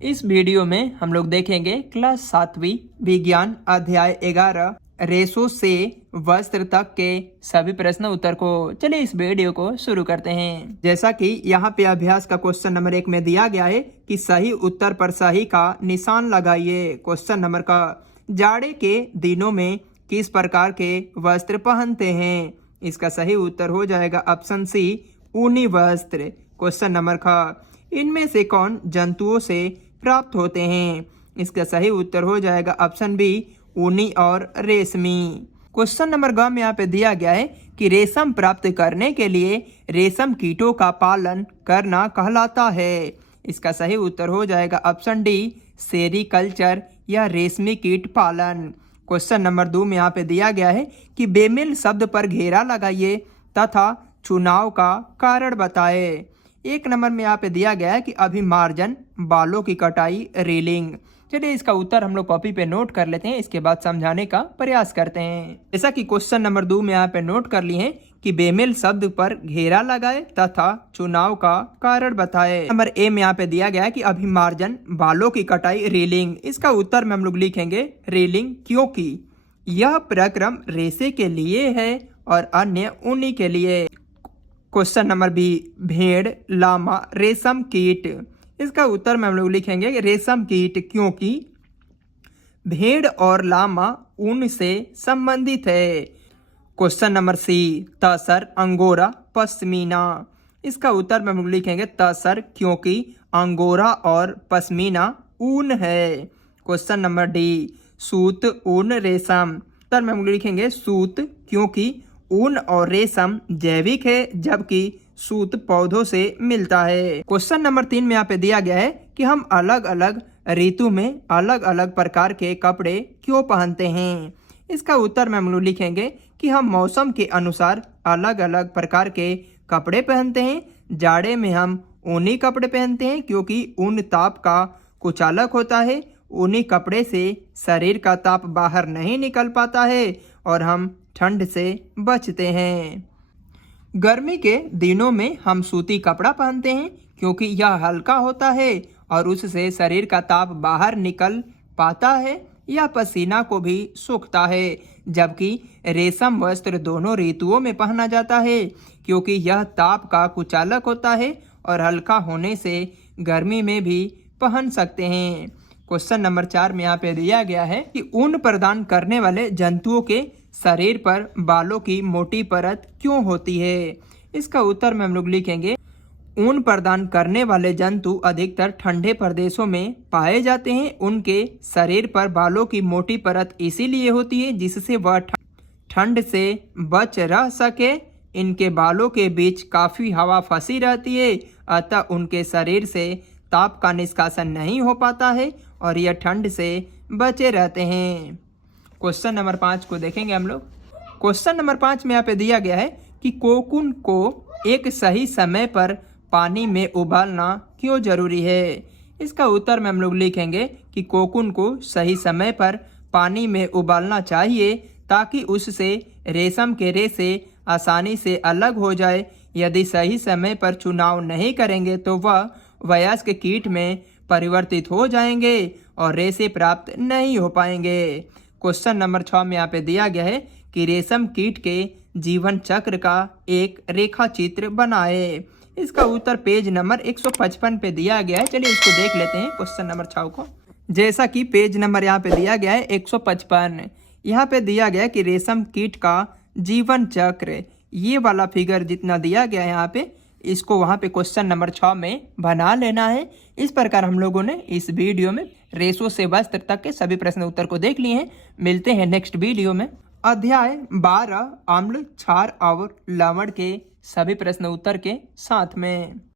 इस वीडियो में हम लोग देखेंगे क्लास 7वीं विज्ञान अध्याय 11 रेशो से वस्त्र तक के सभी प्रश्न उत्तर को। चलिए इस वीडियो को शुरू करते हैं। जैसा कि यहाँ पे अभ्यास का क्वेश्चन नंबर 1 में दिया गया है कि सही उत्तर पर सही का निशान लगाइए। क्वेश्चन नंबर का, जाड़े के दिनों में किस प्रकार के वस्त्र पहनते हैं? इसका सही उत्तर हो जाएगा ऑप्शन सी, ऊनी वस्त्र। क्वेश्चन नंबर का, इनमें से कौन जंतुओं से प्राप्त होते हैं? इसका सही उत्तर हो जाएगा ऑप्शन बी, ऊनी और रेशमी। क्वेश्चन नंबर ग में यहाँ पे दिया गया है कि रेशम प्राप्त करने के लिए रेशम कीटों का पालन करना कहलाता है। इसका सही उत्तर हो जाएगा ऑप्शन डी, सेरीकल्चर या रेशमी कीट पालन। क्वेश्चन नंबर 2 में यहाँ पे दिया गया है कि बेमेल शब्द पर घेरा लगाइए तथा चुनाव का कारण बताए। 1 नंबर में यहाँ पे दिया गया है कि अभिमार्जन, बालों की कटाई, रीलिंग। चलिए इसका उत्तर हम लोग कॉपी पे नोट कर लेते हैं, इसके बाद समझाने का प्रयास करते हैं। जैसा कि क्वेश्चन नंबर 2 में यहाँ पे नोट कर लिए हैं कि बेमेल शब्द पर घेरा लगाए तथा चुनाव का कारण बताए। नंबर ए में यहाँ पे दिया गया है कि अभिमार्जन, बालों की कटाई, रीलिंग। इसका उत्तर में हम लोग लिखेंगे रीलिंग, क्योंकि यह प्रक्रम रेशे के लिए है और अन्य ऊनी के लिए। क्वेश्चन नंबर बी, भेड़, लामा, रेशम कीट। इसका उत्तर में हम लोग लिखेंगे रेशम कीट, क्योंकि भेड़ और लामा ऊन से संबंधित है। क्वेश्चन नंबर सी, तसर, अंगोरा, पश्मीना। इसका उत्तर में हम लोग लिखेंगे तसर, क्योंकि अंगोरा और पश्मीना ऊन है। क्वेश्चन नंबर डी, सूत, ऊन, रेशम। उत्तर में हम लोग लिखेंगे सूत, क्योंकि ऊन और रेशम जैविक है जबकि सूत पौधों से मिलता है। क्वेश्चन नंबर 3 में यहाँ पे दिया गया है कि हम अलग अलग ऋतु में अलग अलग प्रकार के कपड़े क्यों पहनते हैं? इसका उत्तर में हम लोग लिखेंगे कि हम मौसम के अनुसार अलग अलग प्रकार के कपड़े पहनते हैं। जाड़े में हम ऊनी कपड़े पहनते हैं क्योंकि ऊन ताप का कुचालक होता है। ऊनी कपड़े से शरीर का ताप बाहर नहीं निकल पाता है और हम ठंड से बचते हैं। गर्मी के दिनों में हम सूती कपड़ा पहनते हैं क्योंकि यह हल्का होता है और उससे शरीर का ताप बाहर निकल पाता है। यह पसीना को भी सोखता है। जबकि रेशम वस्त्र दोनों ऋतुओं में पहना जाता है क्योंकि यह ताप का कुचालक होता है और हल्का होने से गर्मी में भी पहन सकते हैं। क्वेश्चन नंबर 4 में यहाँ पे दिया गया है कि ऊन प्रदान करने वाले जंतुओं के शरीर पर बालों की मोटी परत क्यों होती है? इसका उत्तर में हम लोग लिखेंगे ऊन प्रदान करने वाले जंतु अधिकतर ठंडे प्रदेशों में पाए जाते हैं। उनके शरीर पर बालों की मोटी परत इसीलिए होती है जिससे वह ठंड से बच रह सके। इनके बालों के बीच काफ़ी हवा फंसी रहती है, अतः उनके शरीर से ताप का निष्कासन नहीं हो पाता है और यह ठंड से बचे रहते हैं। क्वेश्चन नंबर 5 को देखेंगे हम लोग। क्वेश्चन नंबर 5 में यहाँ पे दिया गया है कि कोकून को एक सही समय पर पानी में उबालना क्यों जरूरी है? इसका उत्तर में हम लोग लिखेंगे कि कोकून को सही समय पर पानी में उबालना चाहिए ताकि उससे रेशम के रेशे आसानी से अलग हो जाए। यदि सही समय पर चुनाव नहीं करेंगे तो वह वयस्क कीट में परिवर्तित हो जाएंगे और रेशे प्राप्त नहीं हो पाएंगे। क्वेश्चन नंबर 6 में यहाँ पे दिया गया है कि रेशम कीट के जीवन चक्र का एक रेखा चित्र बनाए। इसका उत्तर पेज नंबर 155 पे दिया गया है। चलिए इसको देख लेते हैं क्वेश्चन नंबर 6 को। जैसा कि पेज नंबर यहाँ पे दिया गया है 155, यहाँ पे दिया गया है कि रेशम कीट का जीवन चक्र, ये वाला फिगर जितना दिया गया है यहाँ पे, इसको वहाँ पे क्वेश्चन नंबर 6 में बना लेना है। इस प्रकार हम लोगों ने इस वीडियो में रेशो से वस्त्र तक के सभी प्रश्न उत्तर को देख लिए हैं। मिलते हैं नेक्स्ट वीडियो में। अध्याय 12 अम्ल, क्षार और लवण के सभी प्रश्न उत्तर के साथ में।